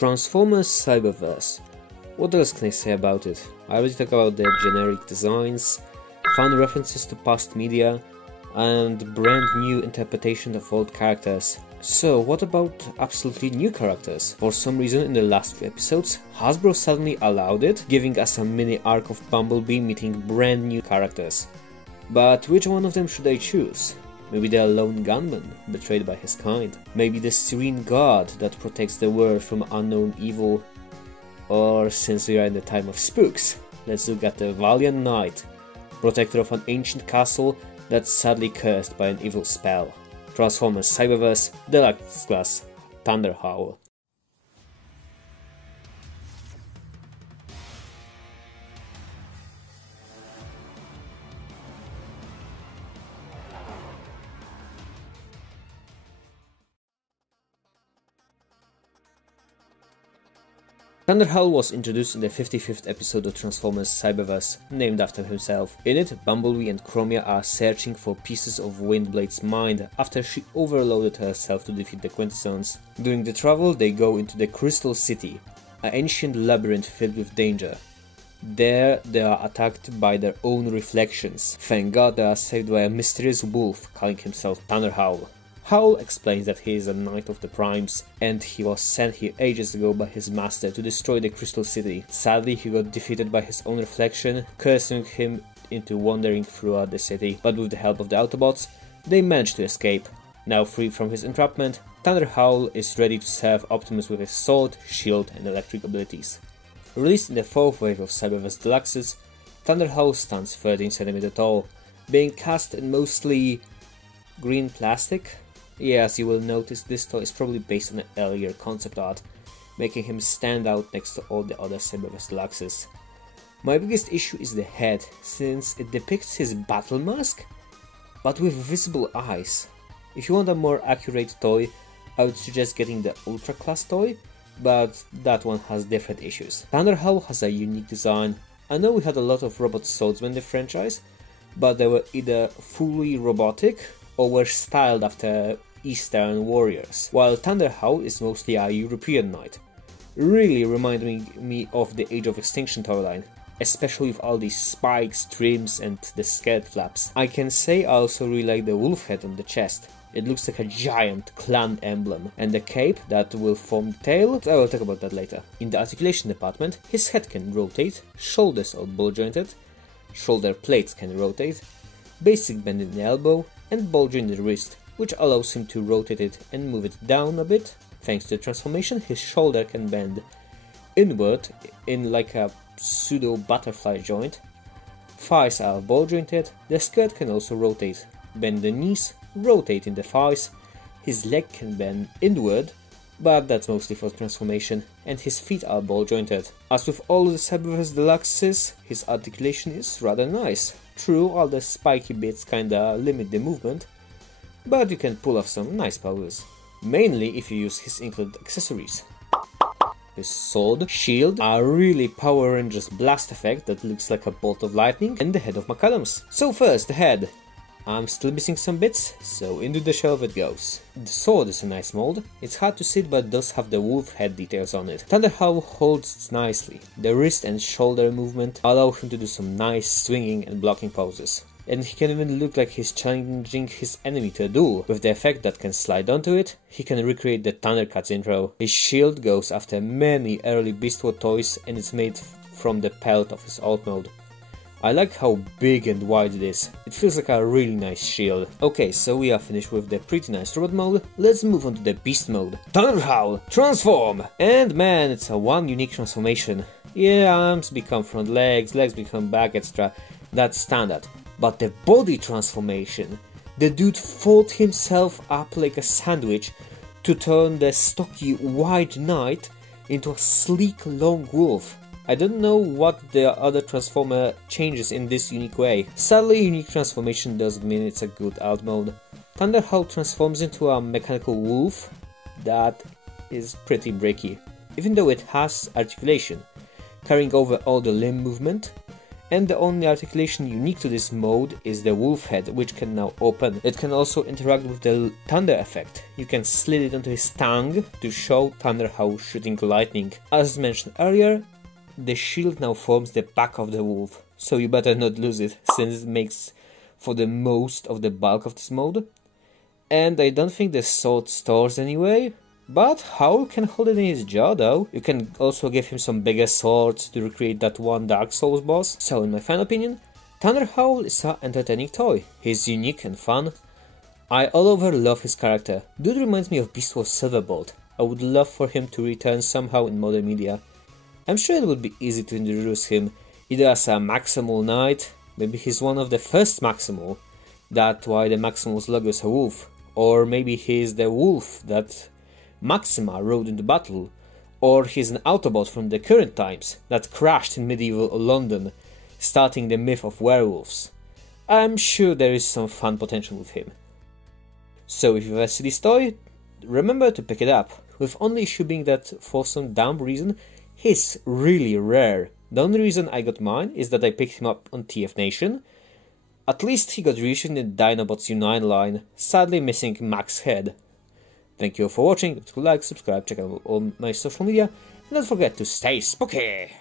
Transformers Cyberverse. What else can I say about it? I already talked about the generic designs, fun references to past media, and brand new interpretation of old characters. So what about absolutely new characters? For some reason in the last few episodes, Hasbro suddenly allowed it, giving us a mini arc of Bumblebee meeting brand new characters. But which one of them should I choose? Maybe the lone gunman, betrayed by his kind. Maybe the serene god that protects the world from unknown evil. Or, since we are in the time of spooks, let's look at the valiant knight, protector of an ancient castle that's sadly cursed by an evil spell. Transformers Cyberverse Deluxe Thunderhowl. Thunderhowl was introduced in the 55th episode of Transformers Cyberverse, named after himself. In it, Bumblebee and Chromia are searching for pieces of Windblade's mind after she overloaded herself to defeat the Quintessons. During the travel, they go into the Crystal City, an ancient labyrinth filled with danger. There, they are attacked by their own reflections. Thank God they are saved by a mysterious wolf calling himself Thunderhowl. Howl explains that he is a Knight of the Primes, and he was sent here ages ago by his master to destroy the Crystal City. Sadly, he got defeated by his own reflection, cursing him into wandering throughout the city, but with the help of the Autobots, they managed to escape. Now free from his entrapment, Thunderhowl is ready to serve Optimus with his sword, shield and electric abilities. Released in the 4th wave of Cyberverse Deluxes, Thunderhowl stands 13 cm tall, being cast in mostly green plastic. Yeah, as you will notice, this toy is probably based on an earlier concept art, making him stand out next to all the other Cyberverse Deluxes. My biggest issue is the head, since it depicts his battle mask, but with visible eyes. If you want a more accurate toy, I would suggest getting the Ultra Class toy, but that one has different issues. Thunderhowl has a unique design. I know we had a lot of robot swordsmen in the franchise, but they were either fully robotic or were styled after Eastern warriors, while Thunderhowl is mostly a European knight, really reminding me of the Age of Extinction toyline, especially with all these spikes, trims and the skirt flaps. I can say I also really like the wolf head on the chest. It looks like a giant clan emblem, and the cape that will form the tail, I will talk about that later. In the articulation department, his head can rotate, shoulders are ball jointed, shoulder plates can rotate, basic bend in the elbow, and ball jointed wrist, which allows him to rotate it and move it down a bit. Thanks to the transformation, his shoulder can bend inward in like a pseudo butterfly joint. Thighs are ball jointed. The skirt can also rotate. Bend the knees, rotate in the thighs. His leg can bend inward, but that's mostly for transformation, and his feet are ball jointed. As with all the Cyberverse Deluxes, his articulation is rather nice. True, all the spiky bits kinda limit the movement, but you can pull off some nice poses, mainly if you use his included accessories. His sword, shield, a really Power Rangers blast effect that looks like a bolt of lightning, and the head of McAdams. So first, the head. I'm still missing some bits, so into the shelf it goes. The sword is a nice mold. It's hard to see it, but does have the wolf head details on it. Thunderhowl holds it nicely. The wrist and shoulder movement allow him to do some nice swinging and blocking poses. And he can even look like he's challenging his enemy to a duel. With the effect that can slide onto it, he can recreate the Thundercats intro. His shield goes after many early Beast Wars toys and is made from the pelt of his alt mode. I like how big and wide it is. It feels like a really nice shield. Okay, so we are finished with the pretty nice robot mode. Let's move on to the beast mode. Thunderhowl, transform! And man, it's a one unique transformation. Yeah, arms become front legs, legs become back, etc. That's standard. But the body transformation, the dude folded himself up like a sandwich to turn the stocky wide knight into a sleek long wolf. I don't know what the other transformer changes in this unique way. Sadly, unique transformation doesn't mean it's a good alt mode. Thunderhowl transforms into a mechanical wolf that is pretty bricky. Even though it has articulation, carrying over all the limb movement, and the only articulation unique to this mode is the wolf head, which can now open. It can also interact with the thunder effect. You can slit it onto his tongue to show Thunderhowl shooting lightning. As mentioned earlier, the shield now forms the back of the wolf, so you better not lose it, since it makes for the most of the bulk of this mode. And I don't think the sword stores anyway, but Howl can hold it in his jaw though. You can also give him some bigger swords to recreate that one Dark Souls boss. So in my final opinion, Thunderhowl is an entertaining toy. He's unique and fun. I all over love his character. Dude reminds me of Beast Wars Silverbolt. I would love for him to return somehow in modern media. I'm sure it would be easy to introduce him, either as a Maximal Knight, maybe he's one of the first Maximal, that's why the Maximal's logo is a wolf, or maybe he's the wolf that Maxima rode into battle, or he's an Autobot from the current times that crashed in medieval London, starting the myth of werewolves. I'm sure there is some fun potential with him. So if you ever see this toy, remember to pick it up, with only issue being that for some dumb reason he's really rare. The only reason I got mine is that I picked him up on TF Nation. At least he got reissued in the Dinobots U9 line, sadly missing Mac's head. Thank you all for watching, like, subscribe, check out all my social media, and don't forget to stay spooky!